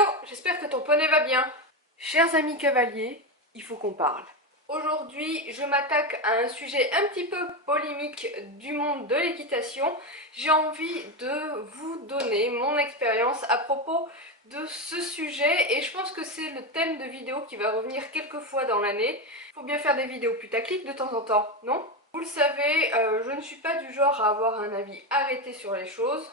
Hello, j'espère que ton poney va bien. Chers amis cavaliers, il faut qu'on parle. Aujourd'hui, je m'attaque à un sujet un petit peu polémique du monde de l'équitation. J'ai envie de vous donner mon expérience à propos de ce sujet et je pense que c'est le thème de vidéo qui va revenir quelques fois dans l'année. Il faut bien faire des vidéos putaclic de temps en temps, non? Vous le savez, je ne suis pas du genre à avoir un avis arrêté sur les choses.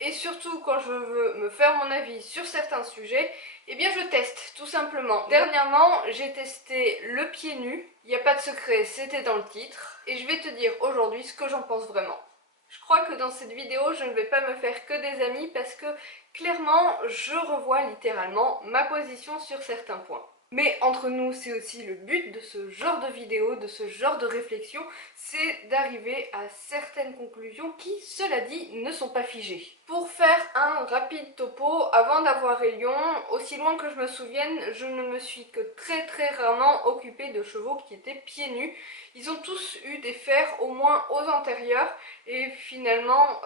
Et surtout quand je veux me faire mon avis sur certains sujets, eh bien je teste tout simplement. Dernièrement j'ai testé le pied nu, il n'y a pas de secret, c'était dans le titre. Et je vais te dire aujourd'hui ce que j'en pense vraiment. Je crois que dans cette vidéo je ne vais pas me faire que des amis parce que clairement je revois littéralement ma position sur certains points. Mais entre nous, c'est aussi le but de ce genre de vidéo, de ce genre de réflexion, c'est d'arriver à certaines conclusions qui, cela dit, ne sont pas figées. Pour faire un rapide topo, avant d'avoir Hélion, aussi loin que je me souvienne, je ne me suis que très rarement occupée de chevaux qui étaient pieds nus. Ils ont tous eu des fers au moins aux antérieurs et finalement,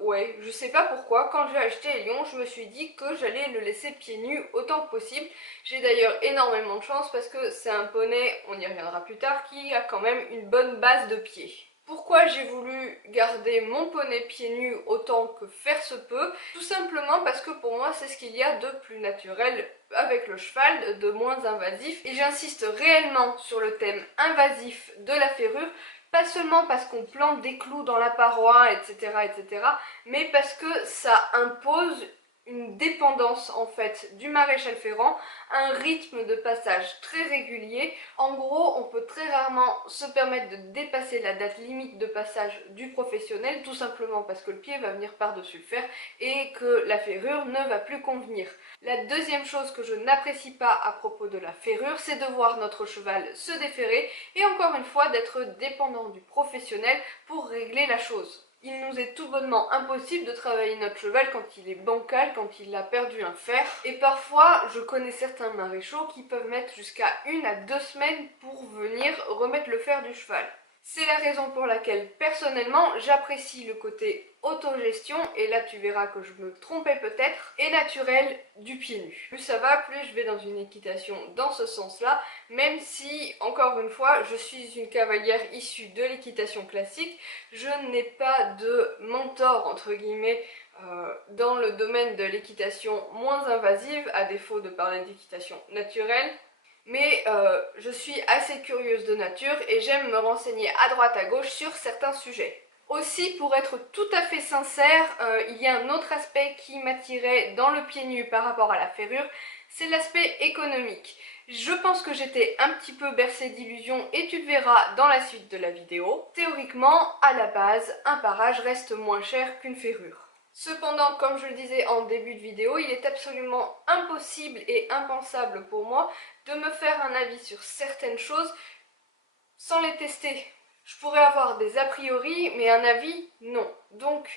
ouais, je sais pas pourquoi, quand j'ai acheté Hélion, je me suis dit que j'allais le laisser pieds nus autant que possible. J'ai d'ailleurs énormément de chance parce que c'est un poney, on y reviendra plus tard, qui a quand même une bonne base de pied. Pourquoi j'ai voulu garder mon poney pieds nus autant que faire se peut? Tout simplement parce que pour moi c'est ce qu'il y a de plus naturel avec le cheval, de moins invasif. Et j'insiste réellement sur le thème invasif de la ferrure, pas seulement parce qu'on plante des clous dans la paroi, etc., mais parce que ça impose une dépendance en fait du maréchal ferrant, un rythme de passage très régulier. En gros, on peut très rarement se permettre de dépasser la date limite de passage du professionnel, tout simplement parce que le pied va venir par-dessus le fer et que la ferrure ne va plus convenir. La deuxième chose que je n'apprécie pas à propos de la ferrure, c'est de voir notre cheval se déferrer et encore une fois d'être dépendant du professionnel pour régler la chose. Il nous est tout bonnement impossible de travailler notre cheval quand il est bancal, quand il a perdu un fer. Et parfois, je connais certains maréchaux qui peuvent mettre jusqu'à 1 à 2 semaines pour venir remettre le fer du cheval. C'est la raison pour laquelle, personnellement, j'apprécie le côté autogestion, et là tu verras que je me trompais peut-être, et naturel du pied nu. Plus ça va, plus je vais dans une équitation dans ce sens-là, même si, encore une fois, je suis une cavalière issue de l'équitation classique, je n'ai pas de mentor, entre guillemets, dans le domaine de l'équitation moins invasive, à défaut de parler d'équitation naturelle. Mais je suis assez curieuse de nature et j'aime me renseigner à droite à gauche sur certains sujets. Aussi, pour être tout à fait sincère, il y a un autre aspect qui m'attirait dans le pied nu par rapport à la ferrure, c'est l'aspect économique. Je pense que j'étais un petit peu bercée d'illusions et tu le verras dans la suite de la vidéo. Théoriquement, à la base, un parage reste moins cher qu'une ferrure. Cependant, comme je le disais en début de vidéo, il est absolument impossible et impensable pour moi de me faire un avis sur certaines choses sans les tester. Je pourrais avoir des a priori, mais un avis, non. Donc,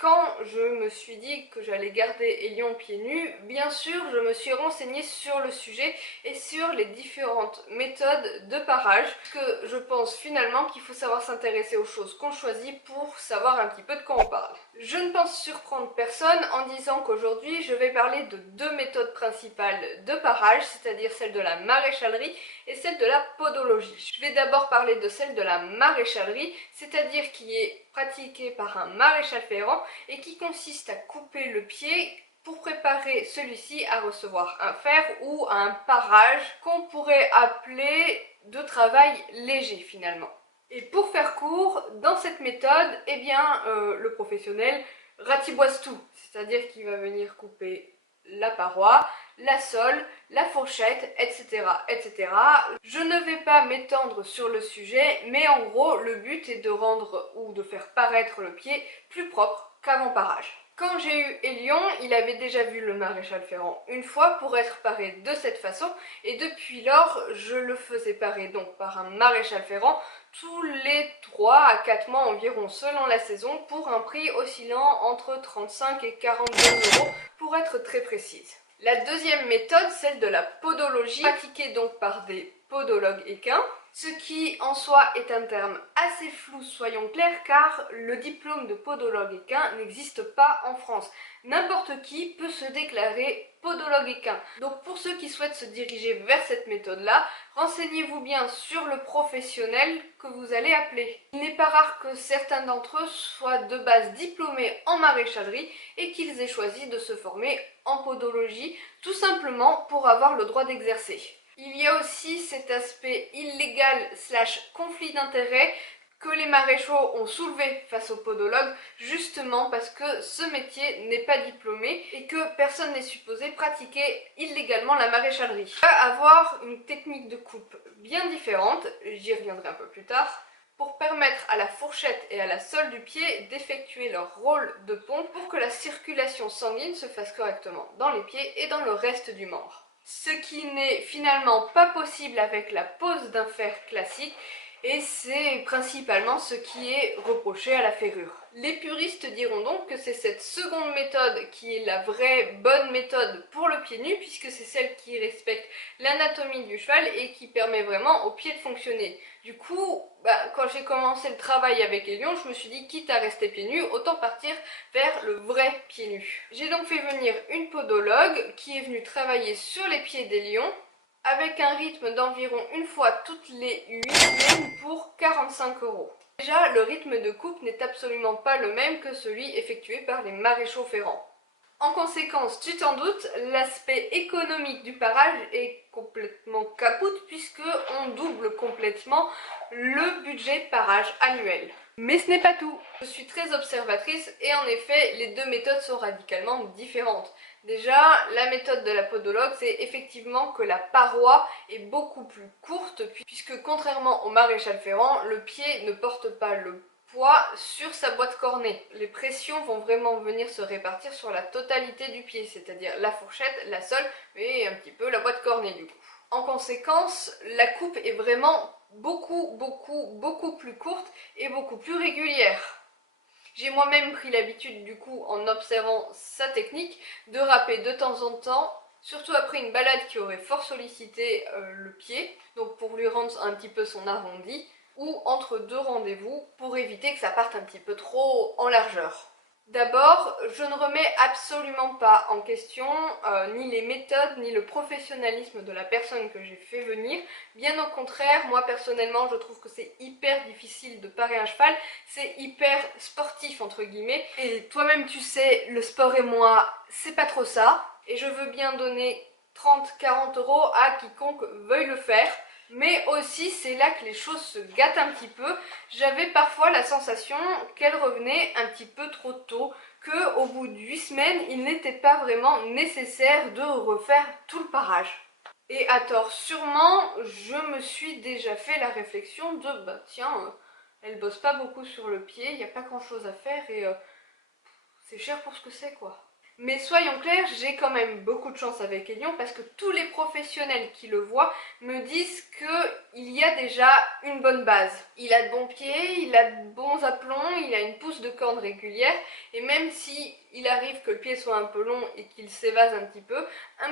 quand je me suis dit que j'allais garder Hélion pieds nus, bien sûr, je me suis renseignée sur le sujet et sur les différentes méthodes de parage, parce que je pense finalement qu'il faut savoir s'intéresser aux choses qu'on choisit pour savoir un petit peu de quoi on parle. Je ne pense surprendre personne en disant qu'aujourd'hui, je vais parler de 2 méthodes principales de parage, c'est-à-dire celle de la maréchalerie et celle de la podologie. Je vais d'abord parler de celle de la maréchalerie, c'est-à-dire qui est pratiquée par un maréchal ferrant et qui consiste à couper le pied pour préparer celui-ci à recevoir un fer ou un parage qu'on pourrait appeler de travail léger finalement. Et pour faire court, dans cette méthode, eh bien, le professionnel ratiboise tout, c'est-à-dire qu'il va venir couper la paroi, la sole, la fourchette, etc. Je ne vais pas m'étendre sur le sujet, mais en gros, le but est de rendre ou de faire paraître le pied plus propre qu'avant parage. Quand j'ai eu Hélion, il avait déjà vu le maréchal ferrant une fois pour être paré de cette façon, et depuis lors, je le faisais parer donc par un maréchal ferrant tous les 3 à 4 mois environ selon la saison, pour un prix oscillant entre 35 et 42 € pour être très précise. La deuxième méthode, celle de la podologie, pratiquée donc par des podologues équins, ce qui en soi est un terme assez flou, soyons clairs, car le diplôme de podologue équin n'existe pas en France. n'importe qui peut se déclarer podologue équin. Donc pour ceux qui souhaitent se diriger vers cette méthode-là, renseignez-vous bien sur le professionnel que vous allez appeler. Il n'est pas rare que certains d'entre eux soient de base diplômés en maréchalerie et qu'ils aient choisi de se former en podologie, tout simplement pour avoir le droit d'exercer. Il y a aussi cet aspect illégal / conflit d'intérêts que les maréchaux ont soulevé face aux podologues, justement parce que ce métier n'est pas diplômé et que personne n'est supposé pratiquer illégalement la maréchalerie. On va avoir une technique de coupe bien différente, j'y reviendrai un peu plus tard, pour permettre à la fourchette et à la sole du pied d'effectuer leur rôle de pompe pour que la circulation sanguine se fasse correctement dans les pieds et dans le reste du membre. Ce qui n'est finalement pas possible avec la pose d'un fer classique, et c'est principalement ce qui est reproché à la ferrure. Les puristes diront donc que c'est cette seconde méthode qui est la vraie bonne méthode pour le pied nu, puisque c'est celle qui respecte l'anatomie du cheval et qui permet vraiment au pied de fonctionner. Du coup, quand j'ai commencé le travail avec Elion, je me suis dit, quitte à rester pieds nus, autant partir vers le vrai pied nu. J'ai donc fait venir une podologue qui est venue travailler sur les pieds d'Elion, avec un rythme d'environ une fois toutes les 8 semaines pour 45 €. Déjà, le rythme de coupe n'est absolument pas le même que celui effectué par les maréchaux ferrants. En conséquence, tu t'en doutes, l'aspect économique du parage est complètement capoute puisque on double complètement le budget parage annuel. Mais ce n'est pas tout. Je suis très observatrice et en effet, les deux méthodes sont radicalement différentes. Déjà, la méthode de la podologue, c'est effectivement que la paroi est beaucoup plus courte puisque contrairement au maréchal ferrant, le pied ne porte pas le poids sur sa boîte cornée. Les pressions vont vraiment venir se répartir sur la totalité du pied, c'est-à-dire la fourchette, la sole et un petit peu la boîte cornée du coup. En conséquence, la coupe est vraiment beaucoup plus courte et beaucoup plus régulière. J'ai moi-même pris l'habitude du coup, en observant sa technique, de râper de temps en temps, surtout après une balade qui aurait fort sollicité le pied, donc pour lui rendre un petit peu son arrondi, ou entre deux rendez-vous pour éviter que ça parte un petit peu trop en largeur. D'abord, je ne remets absolument pas en question ni les méthodes ni le professionnalisme de la personne que j'ai fait venir. Bien au contraire, moi personnellement, je trouve que c'est hyper difficile de parer un cheval, c'est hyper sportif entre guillemets. Et toi-même tu sais, le sport et moi, c'est pas trop ça. Et je veux bien donner 30-40 € à quiconque veuille le faire. Mais aussi, c'est là que les choses se gâtent un petit peu. J'avais parfois la sensation qu'elle revenait un petit peu trop tôt, qu'au bout de 8 semaines, il n'était pas vraiment nécessaire de refaire tout le parage. Et à tort, sûrement, je me suis déjà fait la réflexion de tiens, elle bosse pas beaucoup sur le pied, il n'y a pas grand chose à faire et c'est cher pour ce que c'est quoi. Mais soyons clairs, j'ai quand même beaucoup de chance avec Elion parce que tous les professionnels qui le voient me disent qu'il y a déjà une bonne base. Il a de bons pieds, il a de bons aplombs, il a une pousse de corne régulière et même si il arrive que le pied soit un peu long et qu'il s'évase un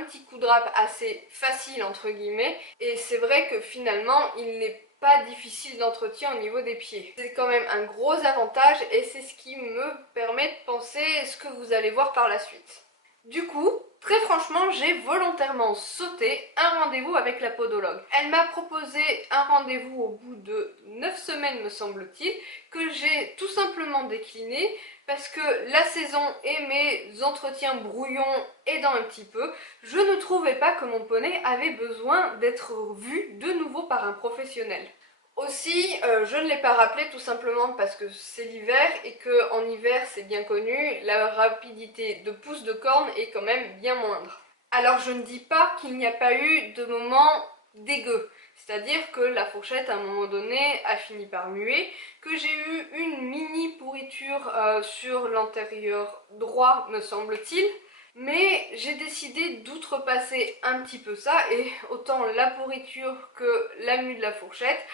petit coup de râpe assez facile entre guillemets, et c'est vrai que finalement il n'est pas difficile d'entretien au niveau des pieds. C'est quand même un gros avantage et c'est ce qui me permet de penser ce que vous allez voir par la suite. Du coup, très franchement, j'ai volontairement sauté un rendez-vous avec la podologue. Elle m'a proposé un rendez-vous au bout de 9 semaines me semble-t-il, que j'ai tout simplement décliné parce que la saison et mes entretiens brouillons aidant un petit peu, je ne trouvais pas que mon poney avait besoin d'être vu de nouveau par un professionnel. Aussi, je ne l'ai pas rappelé tout simplement parce que c'est l'hiver et qu'en hiver, c'est bien connu, la rapidité de pousse de corne est quand même bien moindre. Alors je ne dis pas qu'il n'y a pas eu de moments dégueux, c'est-à-dire que la fourchette à un moment donné a fini par muer, que j'ai eu une mini pourriture sur l'antérieur droit me semble-t-il, mais j'ai décidé d'outrepasser un petit peu ça et autant la pourriture que la mue de la fourchette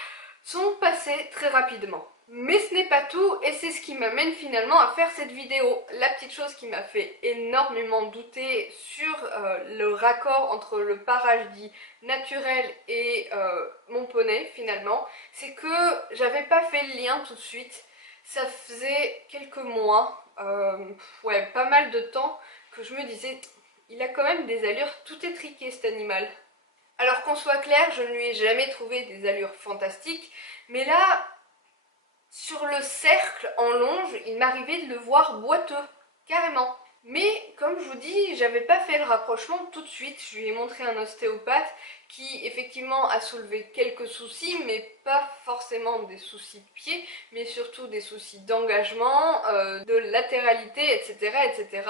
sont passés très rapidement. Mais ce n'est pas tout et c'est ce qui m'amène finalement à faire cette vidéo. La petite chose qui m'a fait énormément douter sur le raccord entre le parage dit naturel et mon poney finalement, c'est que j'avais pas fait le lien tout de suite. Ça faisait quelques mois, ouais, pas mal de temps que je me disais, il a quand même des allures tout étriquées cet animal. Alors qu'on soit clair, je ne lui ai jamais trouvé des allures fantastiques, mais là, sur le cercle en longe, il m'arrivait de le voir boiteux, carrément. Mais comme je vous dis, j'avais pas fait le rapprochement tout de suite. Je lui ai montré un ostéopathe qui effectivement a soulevé quelques soucis, mais pas forcément des soucis de pied, mais surtout des soucis d'engagement, de latéralité, etc., etc.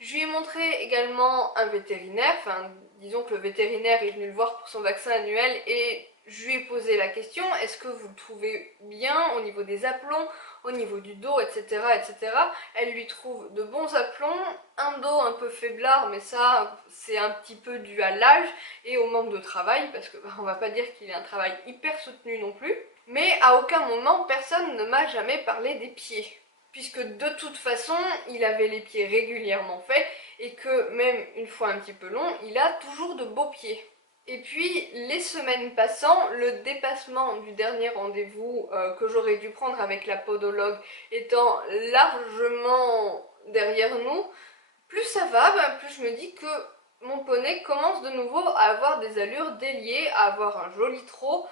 Je lui ai montré également un vétérinaire, enfin disons que le vétérinaire est venu le voir pour son vaccin annuel et je lui ai posé la question, est-ce que vous le trouvez bien au niveau des aplombs, au niveau du dos, etc., etc. Elle lui trouve de bons aplombs, un dos un peu faiblard, mais ça c'est un petit peu dû à l'âge et au manque de travail, parce que on va pas dire qu'il a un travail hyper soutenu non plus. Mais à aucun moment personne ne m'a jamais parlé des pieds, puisque de toute façon il avait les pieds régulièrement faits et que même une fois un petit peu long, il a toujours de beaux pieds. Et puis, les semaines passant, le dépassement du dernier rendez-vous que j'aurais dû prendre avec la podologue étant largement derrière nous, plus ça va, plus je me dis que mon poney commence de nouveau à avoir des allures déliées, à avoir un joli trot.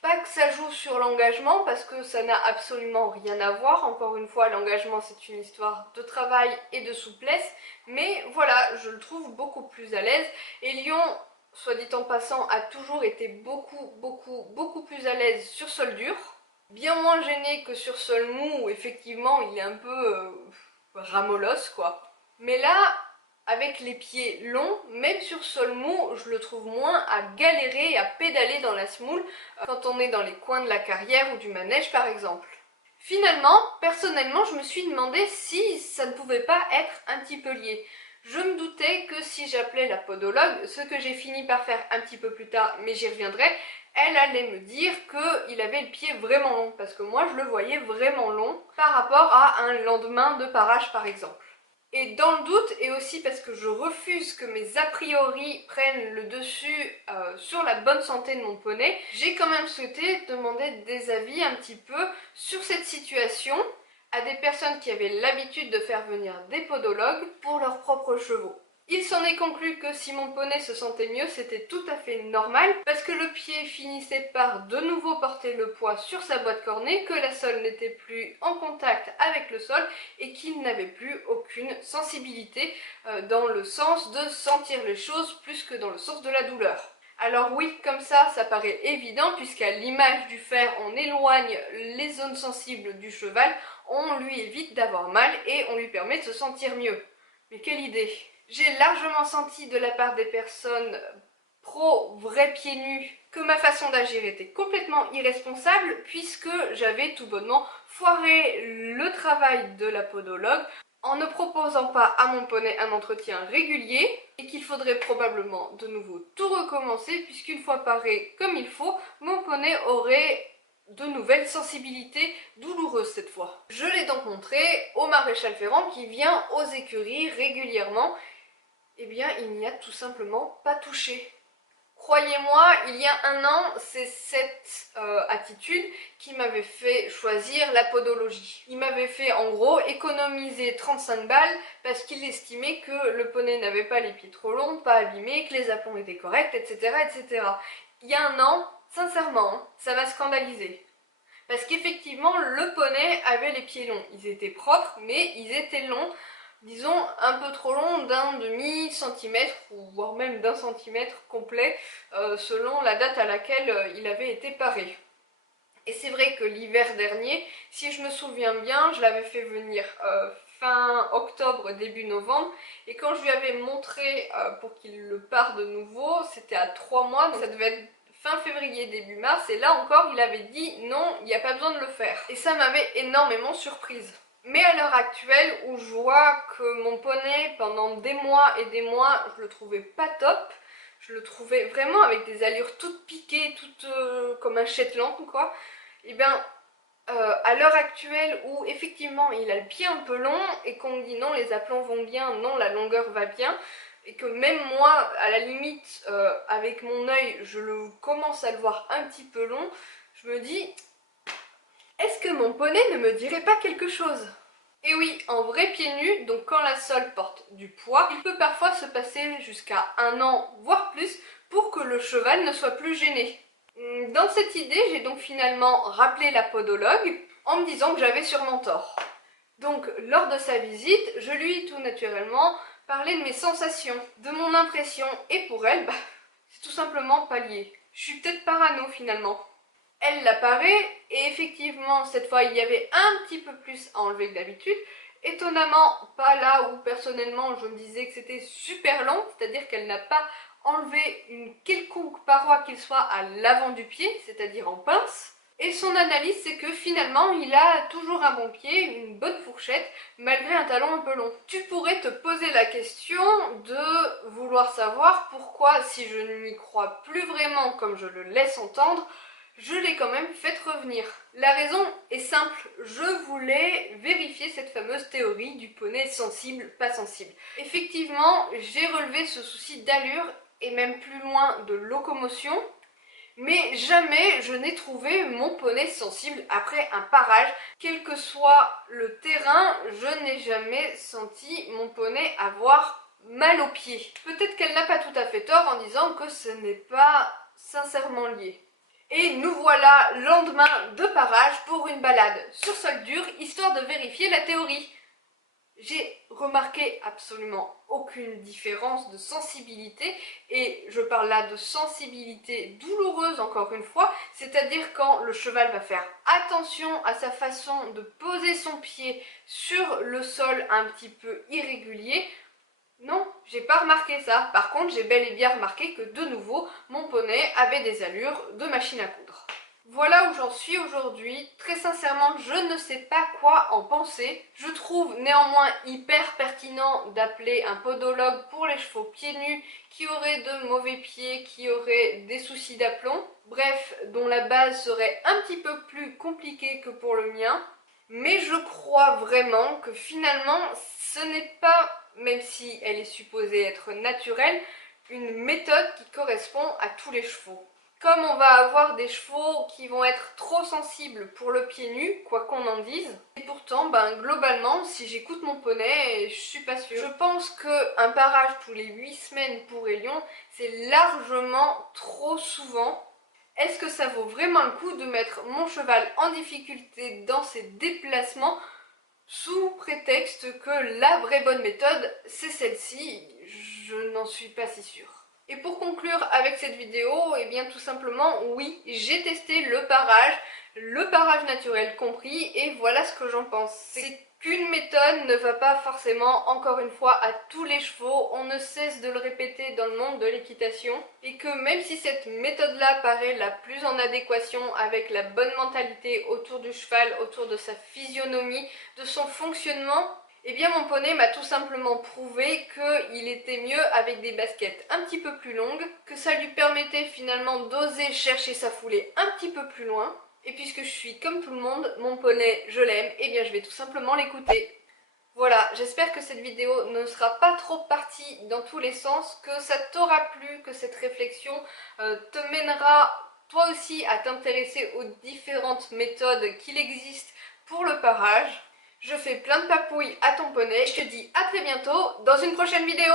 Pas que ça joue sur l'engagement, parce que ça n'a absolument rien à voir. Encore une fois, l'engagement c'est une histoire de travail et de souplesse, mais voilà, je le trouve beaucoup plus à l'aise. Et Lyon, soit dit en passant, a toujours été beaucoup plus à l'aise sur sol dur. Bien moins gêné que sur sol mou, où effectivement il est un peu ramolosse quoi. Mais là, avec les pieds longs, même sur sol mou, je le trouve moins à galérer, à pédaler dans la semoule quand on est dans les coins de la carrière ou du manège par exemple. Finalement, personnellement, je me suis demandé si ça ne pouvait pas être un petit peu lié. Je me doutais que si j'appelais la podologue, ce que j'ai fini par faire un petit peu plus tard, mais j'y reviendrai, elle allait me dire qu'il avait le pied vraiment long, parce que moi je le voyais vraiment long par rapport à un lendemain de parage par exemple. Et dans le doute, et aussi parce que je refuse que mes a priori prennent le dessus sur la bonne santé de mon poney, j'ai quand même souhaité demander des avis un petit peu sur cette situation à des personnes qui avaient l'habitude de faire venir des podologues pour leurs propres chevaux. Il s'en est conclu que si mon poney se sentait mieux, c'était tout à fait normal parce que le pied finissait par de nouveau porter le poids sur sa boîte cornée, que la sole n'était plus en contact avec le sol et qu'il n'avait plus aucune sensibilité dans le sens de sentir les choses plus que dans le sens de la douleur. Alors oui, comme ça paraît évident puisqu'à l'image du fer, on éloigne les zones sensibles du cheval, on lui évite d'avoir mal et on lui permet de se sentir mieux. Mais quelle idée! J'ai largement senti de la part des personnes pro vrais pieds nus que ma façon d'agir était complètement irresponsable puisque j'avais tout bonnement foiré le travail de la podologue en ne proposant pas à mon poney un entretien régulier et qu'il faudrait probablement de nouveau tout recommencer puisqu'une fois paré comme il faut, mon poney aurait de nouvelles sensibilités douloureuses cette fois. Je l'ai donc montré au maréchal Ferrand qui vient aux écuries régulièrement. Eh bien, il n'y a tout simplement pas touché. Croyez-moi, il y a un an, c'est cette attitude qui m'avait fait choisir la podologie. Il m'avait fait en gros économiser 35 balles parce qu'il estimait que le poney n'avait pas les pieds trop longs, pas abîmés, que les aplombs étaient corrects, etc. etc. Il y a un an, sincèrement, ça m'a scandalisé. Parce qu'effectivement, le poney avait les pieds longs. Ils étaient propres, mais ils étaient longs. Disons un peu trop long d'un demi-centimètre ou voire même d'un centimètre complet selon la date à laquelle il avait été paré. Et c'est vrai que l'hiver dernier, si je me souviens bien, je l'avais fait venir fin octobre, début novembre, et quand je lui avais montré pour qu'il le pare de nouveau, c'était à 3 mois, donc ça devait être fin février, début mars, et là encore il avait dit non, il n'y a pas besoin de le faire. Et ça m'avait énormément surprise. Mais à l'heure actuelle, où je vois que mon poney, pendant des mois et des mois, je le trouvais pas top, je le trouvais vraiment avec des allures toutes piquées, toutes comme un Shetland quoi, et bien à l'heure actuelle où effectivement il a le pied un peu long et qu'on me dit non les aplombs vont bien, non la longueur va bien, et que même moi à la limite avec mon œil je commence à le voir un petit peu long, je me dis est-ce que mon poney ne me dirait pas quelque chose? Et oui, en vrai pieds nus, donc quand la sole porte du poids, il peut parfois se passer jusqu'à 1 an, voire plus, pour que le cheval ne soit plus gêné. Dans cette idée, j'ai donc finalement rappelé la podologue en me disant que j'avais sûrement tort. Donc, lors de sa visite, je lui ai tout naturellement parlé de mes sensations, de mon impression, et pour elle, c'est tout simplement pas lié. Je suis peut-être parano finalement. Elle l'apparaît, et effectivement, cette fois, il y avait un petit peu plus à enlever que d'habitude. Étonnamment, pas là où personnellement je me disais que c'était super long, c'est-à-dire qu'elle n'a pas enlevé une quelconque paroi qu'il soit à l'avant du pied, c'est-à-dire en pince. Et son analyse, c'est que finalement, il a toujours un bon pied, une bonne fourchette, malgré un talon un peu long. Tu pourrais te poser la question de vouloir savoir pourquoi, si je ne m'y crois plus vraiment comme je le laisse entendre, je l'ai quand même fait revenir. La raison est simple, je voulais vérifier cette fameuse théorie du poney sensible, pas sensible. Effectivement, j'ai relevé ce souci d'allure et même plus loin de locomotion, mais jamais je n'ai trouvé mon poney sensible après un parage. Quel que soit le terrain, je n'ai jamais senti mon poney avoir mal aux pieds. Peut-être qu'elle n'a pas tout à fait tort en disant que ce n'est pas sincèrement lié. Et nous voilà lendemain de parage pour une balade sur sol dur, histoire de vérifier la théorie. J'ai remarqué absolument aucune différence de sensibilité, et je parle là de sensibilité douloureuse encore une fois, c'est-à-dire quand le cheval va faire attention à sa façon de poser son pied sur le sol un petit peu irrégulier. Non, j'ai pas remarqué ça. Par contre, j'ai bel et bien remarqué que de nouveau, mon poney avait des allures de machine à coudre. Voilà où j'en suis aujourd'hui. Très sincèrement, je ne sais pas quoi en penser. Je trouve néanmoins hyper pertinent d'appeler un podologue pour les chevaux pieds nus qui auraient de mauvais pieds, qui auraient des soucis d'aplomb. Bref, dont la base serait un petit peu plus compliquée que pour le mien. Mais je crois vraiment que finalement, ce n'est pas, même si elle est supposée être naturelle, une méthode qui correspond à tous les chevaux. Comme on va avoir des chevaux qui vont être trop sensibles pour le pied nu, quoi qu'on en dise, et pourtant, globalement, si j'écoute mon poney, je suis pas sûre. Je pense qu'un parage tous les 8 semaines pour Elion, c'est largement trop souvent. Est-ce que ça vaut vraiment le coup de mettre mon cheval en difficulté dans ses déplacements sous prétexte que la vraie bonne méthode, c'est celle-ci? Je n'en suis pas si sûre. Et pour conclure avec cette vidéo, eh bien tout simplement, oui, j'ai testé le parage naturel compris, et voilà ce que j'en pense. C'est qu'une méthode ne va pas forcément, encore une fois, à tous les chevaux, on ne cesse de le répéter dans le monde de l'équitation, et que même si cette méthode-là paraît la plus en adéquation avec la bonne mentalité autour du cheval, autour de sa physionomie, de son fonctionnement, eh bien mon poney m'a tout simplement prouvé qu'il était mieux avec des baskets un petit peu plus longues, que ça lui permettait finalement d'oser chercher sa foulée un petit peu plus loin. Et puisque je suis comme tout le monde, mon poney, je l'aime, eh bien je vais tout simplement l'écouter. Voilà, j'espère que cette vidéo ne sera pas trop partie dans tous les sens, que ça t'aura plu, que cette réflexion te mènera toi aussi à t'intéresser aux différentes méthodes qu'il existe pour le parage. Je fais plein de papouilles à ton poney. Je te dis à très bientôt dans une prochaine vidéo.